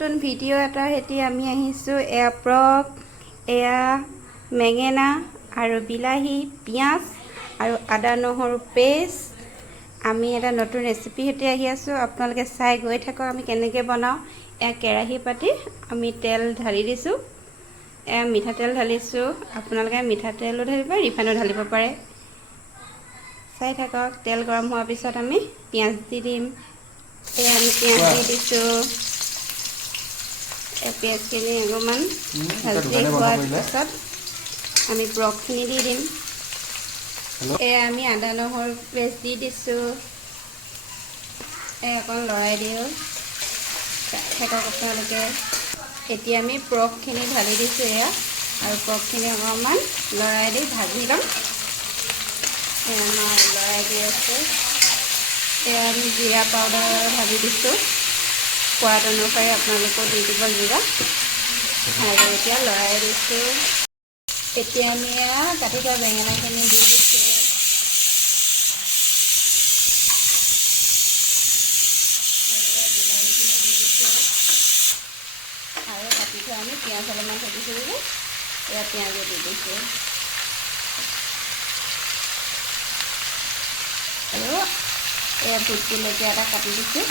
নতুন ভিডিঅ' এটাৰ সৈতে আমি আহিছোঁ। এয়া প্ৰক, এয়া বেঙেনা আৰু বিলাহী, পিঁয়াজ আৰু আদা নহৰু পেষ্ট। আমি এটা নতুন ৰেচিপি সৈতে আহি আছোঁ। আপোনালোকে চাই গৈ থাকক আমি কেনেকৈ বনাওঁ। এয়া কেৰাহী পাতি আমি তেল ঢালি দিছোঁ। এয়া মিঠাতেল ঢালিছোঁ। আপোনালোকে মিঠাতেলো ঢালিব, ৰিফাইনো ঢালিব পাৰে। চাই থাকক। তেল গৰম হোৱাৰ পিছত আমি পিঁয়াজ দি দিম। এয়া আমি পিঁয়াজ দি দিছোঁ। পিঁয়াজখিনি অকণমান ভাজি হোৱাৰ পিছত আমি প্ৰকখিনি দি দিম। এয়া আমি আদা নহৰু পেষ্ট দি দিছোঁ। অকণ লৰাই দিওঁ থাকক আপোনালোকে। এতিয়া আমি প্ৰকখিনি ঢালি দিছোঁ এয়া, আৰু প্ৰকখিনি অকণমান লৰাই দি ভাজি ল'ম। আমাৰ লৰাই দি আছে। এয়া আমি জিৰা পাউডাৰ ঢালি দিছোঁ। সোৱাদ অনুসৰি আপোনালোকেও দি দিব জিৰা। আৰু এতিয়া লৰাই দিছোঁ। এতিয়া আমি এয়া কাটি থোৱা বেঙেনাখিনি দি দিছোঁ। বিলাহীখিনি দি দিছোঁ। আৰু কাটি থোৱা আমি পিঁয়াজ অলপমান থৈ দিছোঁ যে, এয়া পিঁয়াজো দি দিছোঁ। আৰু এয়া ভোট জলকীয়া এটা কাটি দিছোঁ।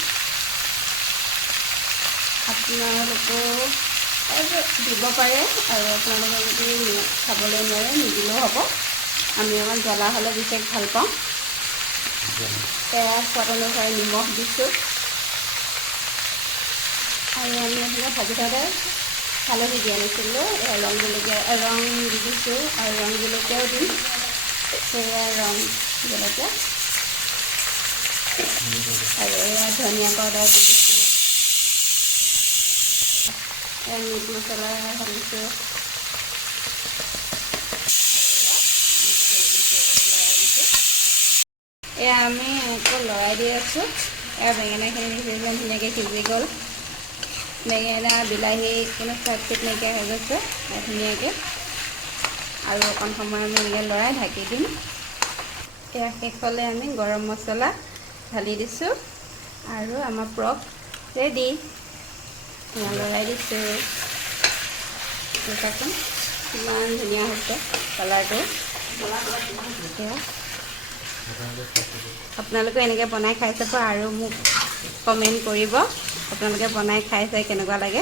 আপোনালোকেও দিব পাৰে, আৰু আপোনালোকে যদি খাবলৈ নোৱাৰে নিদিলেও হ'ব। আমি অকণ জ্বলা হ'লে বিশেষ ভাল পাওঁ। এয়া সোৱাদ অনুসৰি নিমখ দিছোঁ। আৰু আমি এইবিলাক ভাজি থাকোঁতে হালধি দিয়া নাছিলোঁ। ৰং দি দিছোঁ, আৰু ৰং জলকীয়াও দিম। সেয়া ৰং জলকীয়া আৰু এয়া ধনিয়া পাউডাৰ দি দিছোঁ। এয়া মিট মছলা ঢালিছোঁ। এয়া আমি আকৌ লৰাই দি আছোঁ। এয়া বেঙেনাখিনি দিছোঁ, ধুনীয়াকৈ সিজি গ'ল। বেঙেনা বিলাহী কোনো চাইড চিট নাইকিয়া হৈ গৈছে ধুনীয়াকৈ। আৰু অকণ সময় আমি এনেকৈ লৰাই ঢাকি দিম। এয়া শেষলৈ আমি গৰম মছলা ঢালি দিছোঁ, আৰু আমাৰ প্ৰক ৰেডি। লৰাই দিছোঁ। চাচোন কিমান ধুনীয়া হৈছে কালাৰটো। আপোনালোকে এনেকৈ বনাই খাই চাব, আৰু মোক কমেণ্ট কৰিব আপোনালোকে বনাই খাই চাই কেনেকুৱা লাগে।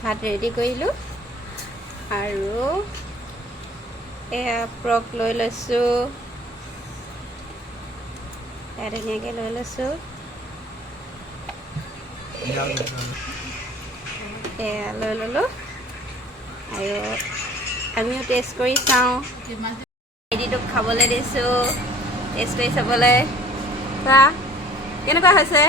ভাত ৰেডি কৰিলোঁ, আৰু এয়া প্ৰক লৈ লৈছোঁ। এয়া ধুনীয়াকৈ লৈ লৈছোঁ। এয়া লৈ ল'লোঁ, আৰু আমিও টেষ্ট কৰি চাওঁ। ভাইটিটোক খাবলৈ দিছোঁ, টেষ্ট কৰি চাবলৈ। চোৱা কেনেকুৱা হৈছে।